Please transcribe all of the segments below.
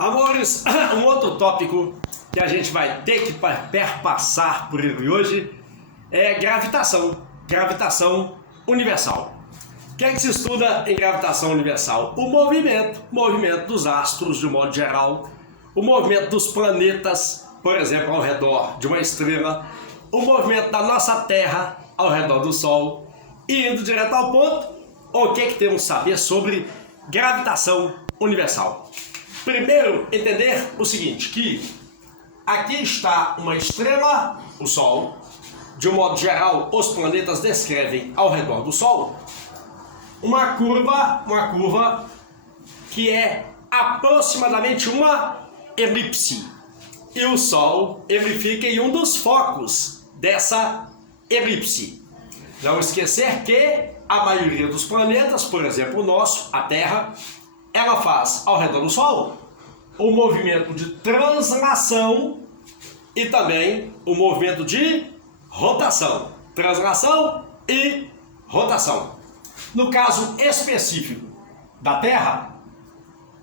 Amores, um outro tópico que a gente vai ter que perpassar por ele hoje é gravitação. Gravitação universal. O que é que se estuda em gravitação universal? O movimento dos astros de um modo geral, o movimento dos planetas, por exemplo, ao redor de uma estrela, o movimento da nossa Terra ao redor do Sol. E indo direto ao ponto, o que é que temos que saber sobre gravitação universal? Primeiro, entender o seguinte, que aqui está uma estrela, o Sol. De um modo geral, os planetas descrevem ao redor do Sol uma curva que é aproximadamente uma elipse. E o Sol, ele fica em um dos focos dessa elipse. Não esquecer que a maioria dos planetas, por exemplo o nosso, a Terra, ela faz ao redor do Sol o movimento de translação e também o movimento de rotação. Translação e rotação. No caso específico da Terra,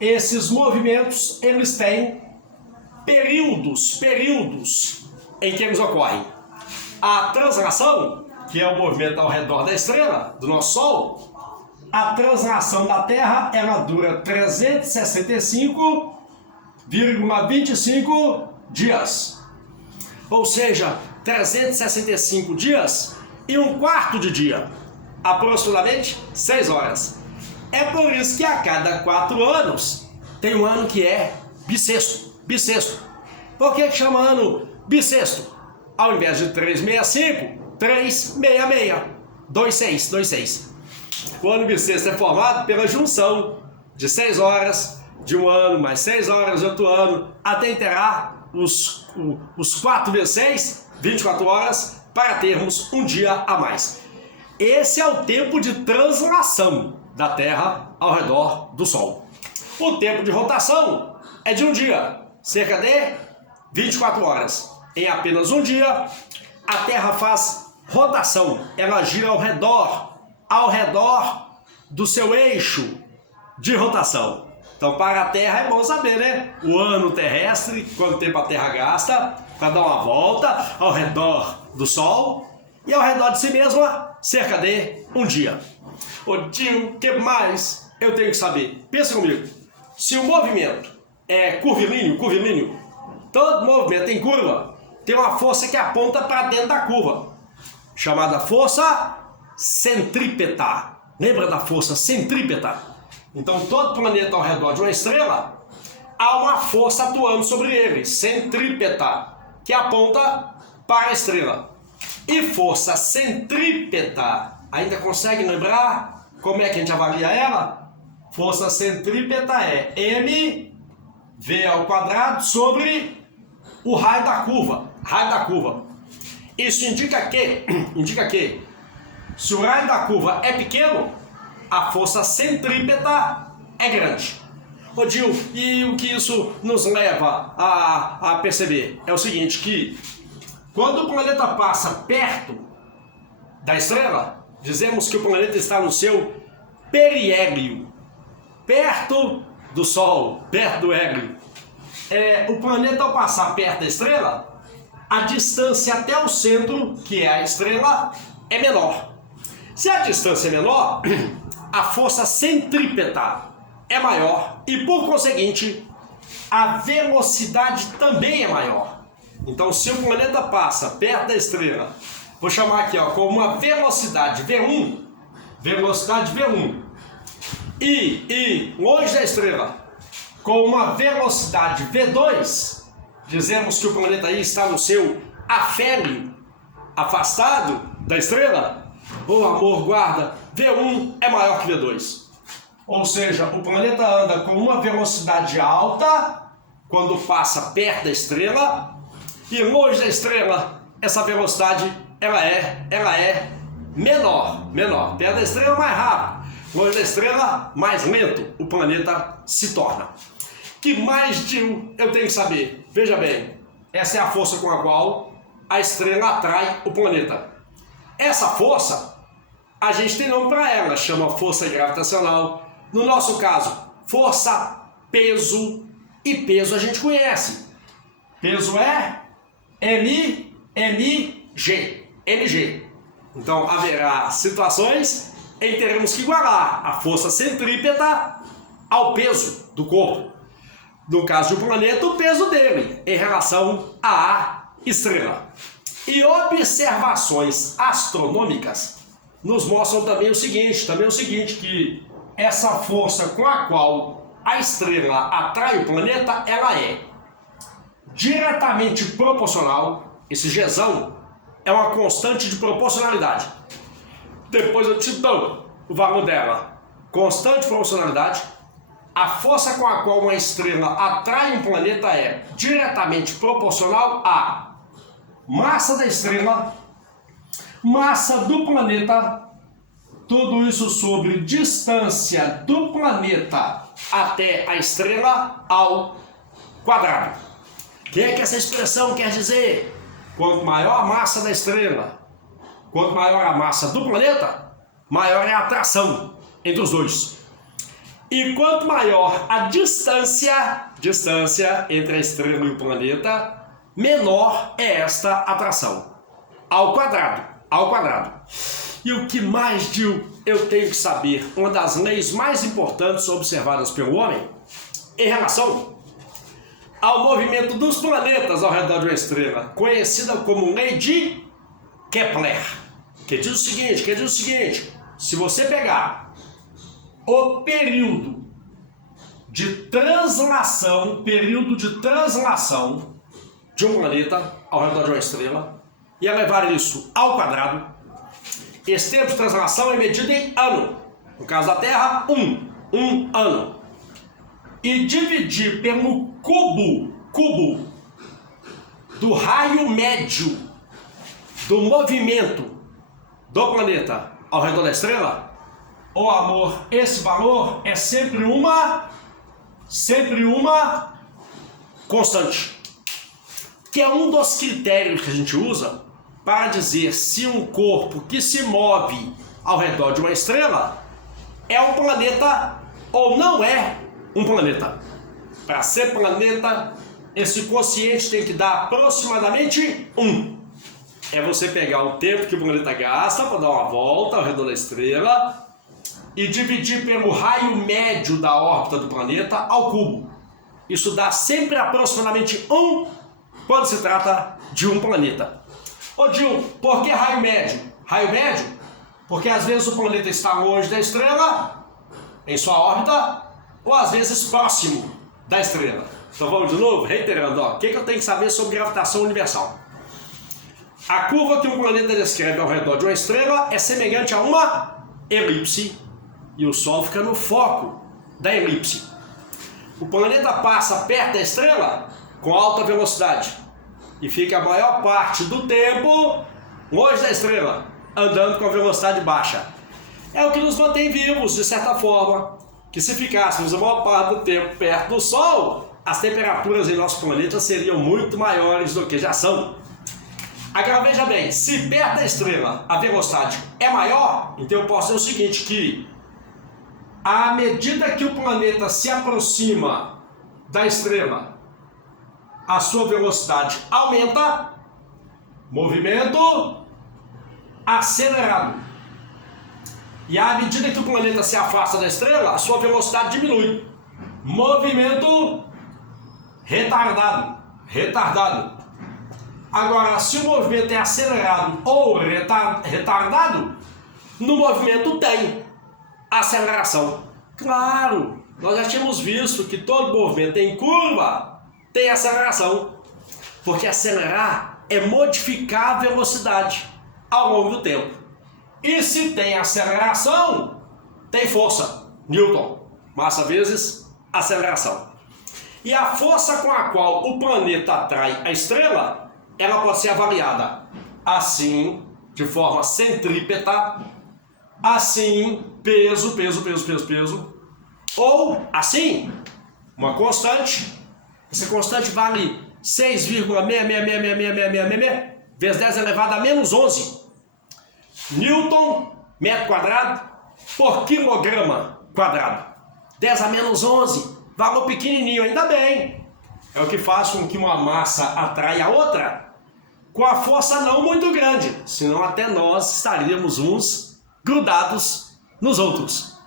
esses movimentos eles têm períodos em que eles ocorrem. A translação, que é o movimento ao redor da estrela, do nosso Sol, a translação da Terra, ela dura 365,25 dias. Ou seja, 365 dias e um quarto de dia, aproximadamente 6 horas. É por isso que a cada 4 anos tem um ano que é bissexto. Por que chama ano bissexto? Ao invés de 365, 366, 26. O ano bissexto é formado pela junção de 6 horas de um ano, mais 6 horas de outro ano, até inteirar os 4 vezes 6, 24 horas, para termos um dia a mais. Esse é o tempo de translação da Terra ao redor do Sol. O tempo de rotação é de um dia, cerca de 24 horas. Em apenas um dia, a Terra faz rotação. Ela gira ao redor do seu eixo de rotação. Então, para a Terra é bom saber, né? O ano terrestre, quanto tempo a Terra gasta para dar uma volta ao redor do Sol e ao redor de si mesma, cerca de um dia. Ô tio, o que mais eu tenho que saber? Pensa comigo. Se o movimento é curvilíneo, todo movimento em curva tem uma força que aponta para dentro da curva, chamada força centrípeta. Lembra da força centrípeta? Então, todo planeta ao redor de uma estrela, há uma força atuando sobre ele, centrípeta, que aponta para a estrela. E força centrípeta, ainda consegue lembrar como é que a gente avalia ela? Força centrípeta é mv² sobre o raio da curva. Isso indica que se o raio da curva é pequeno, a força centrípeta é grande. Ô Dil, e o que isso nos leva a perceber? É o seguinte, que quando o planeta passa perto da estrela, dizemos que o planeta está no seu periélio, perto do Sol, perto do hélio. O planeta, ao passar perto da estrela, a distância até o centro, que é a estrela, é menor. Se a distância é menor, a força centrípeta é maior e, por conseguinte, a velocidade também é maior. Então, se o planeta passa perto da estrela, vou chamar aqui como uma velocidade V1, e longe da estrela, com uma velocidade V2, dizemos que o planeta aí está no seu afélio, afastado da estrela. Oh, amor, guarda, V1 é maior que V2. Ou seja, o planeta anda com uma velocidade alta quando passa perto da estrela, e longe da estrela, essa velocidade ela é menor. Perto da estrela, mais rápido. Longe da estrela, mais lento o planeta se torna. Que mais eu tenho que saber? Veja bem, essa é a força com a qual a estrela atrai o planeta. Essa força, a gente tem nome para ela, chama força gravitacional. No nosso caso, força peso E peso a gente conhece. Peso é mg. Então haverá situações em que teremos que igualar a força centrípeta ao peso do corpo. No caso de um planeta, o peso dele em relação à estrela. E observações astronômicas nos mostram também o seguinte, que essa força com a qual a estrela atrai o planeta, ela é diretamente proporcional. Esse Gzão é uma constante de proporcionalidade. Depois eu te dou o valor dela. Constante de proporcionalidade. A força com a qual uma estrela atrai um planeta é diretamente proporcional à massa da estrela, massa do planeta, tudo isso sobre distância do planeta até a estrela ao quadrado. O que é que essa expressão quer dizer? Quanto maior a massa da estrela, quanto maior a massa do planeta, maior é a atração entre os dois. E quanto maior a distância entre a estrela e o planeta, menor é esta atração. Ao quadrado. E o que mais, Gil, eu tenho que saber? Uma das leis mais importantes observadas pelo homem em relação ao movimento dos planetas ao redor de uma estrela, conhecida como lei de Kepler, que diz o seguinte, se você pegar o período de translação de um planeta ao redor de uma estrela e levar isso ao quadrado, esse tempo de translação é medido em ano. No caso da Terra, um ano. E dividir pelo cubo do raio médio do movimento do planeta ao redor da estrela, ô amor, esse valor é sempre uma constante, que é um dos critérios que a gente usa para dizer se um corpo que se move ao redor de uma estrela é um planeta ou não é um planeta. Para ser planeta, esse quociente tem que dar aproximadamente 1. É você pegar o tempo que o planeta gasta para dar uma volta ao redor da estrela e dividir pelo raio médio da órbita do planeta ao cubo. Isso dá sempre aproximadamente 1 quando se trata de um planeta. Ô Gil, por que raio médio? Raio médio? Porque às vezes o planeta está longe da estrela, em sua órbita, ou às vezes próximo da estrela. Então vamos de novo, reiterando, o que eu tenho que saber sobre gravitação universal? A curva que um planeta descreve ao redor de uma estrela é semelhante a uma elipse, e o Sol fica no foco da elipse. O planeta passa perto da estrela com alta velocidade e fica a maior parte do tempo longe da estrela, andando com a velocidade baixa. É o que nos mantém vivos, de certa forma, que se ficássemos a maior parte do tempo perto do Sol, as temperaturas em nosso planeta seriam muito maiores do que já são. Agora veja bem, se perto da estrela a velocidade é maior, então eu posso dizer o seguinte, que à medida que o planeta se aproxima da estrela, a sua velocidade aumenta, movimento acelerado. E à medida que o planeta se afasta da estrela, a sua velocidade diminui, movimento retardado. Agora, se o movimento é acelerado ou retardado, no movimento tem aceleração. Claro, nós já tínhamos visto que todo movimento em curva tem aceleração, porque acelerar é modificar a velocidade ao longo do tempo. E se tem aceleração, tem força. Newton, massa vezes aceleração. E a força com a qual o planeta atrai a estrela, ela pode ser avaliada assim, de forma centrípeta, assim, peso, ou assim, uma constante. Essa constante vale 6,66666 vezes 10 elevado a menos 11 Newton, metro quadrado, por quilograma quadrado. 10 a menos 11, valor pequenininho, ainda bem. é o que faz com que uma massa atraia a outra com a força não muito grande, senão até nós estaríamos uns grudados nos outros.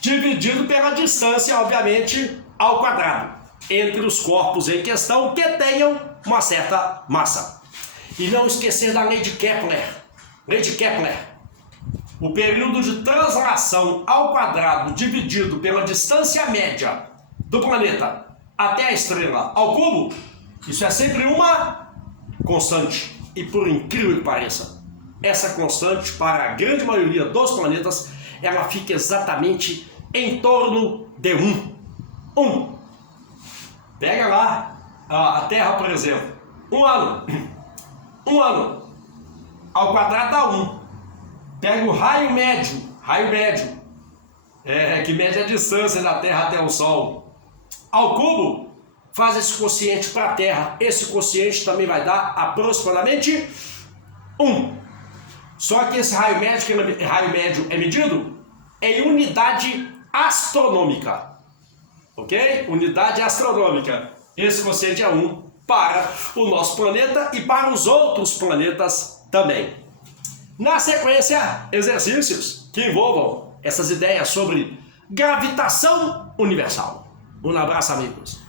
Dividido pela distância, obviamente, ao quadrado, entre os corpos em questão que tenham uma certa massa. E não esquecer da lei de Kepler. Lei de Kepler. O período de translação ao quadrado dividido pela distância média do planeta até a estrela ao cubo, isso é sempre uma constante. E por incrível que pareça, essa constante, para a grande maioria dos planetas, ela fica exatamente em torno de 1. Pega lá a Terra, por exemplo. 1 ano. 1 ano. Ao quadrado dá 1. Pega o raio médio, que mede a distância da Terra até o Sol, ao cubo, faz esse quociente para a Terra. Esse quociente também vai dar aproximadamente 1. Só que esse raio médio é medido em unidade astronômica. Ok? Unidade astronômica. Esse quociente é 1 para o nosso planeta e para os outros planetas também. Na sequência, exercícios que envolvam essas ideias sobre gravitação universal. Um abraço, amigos.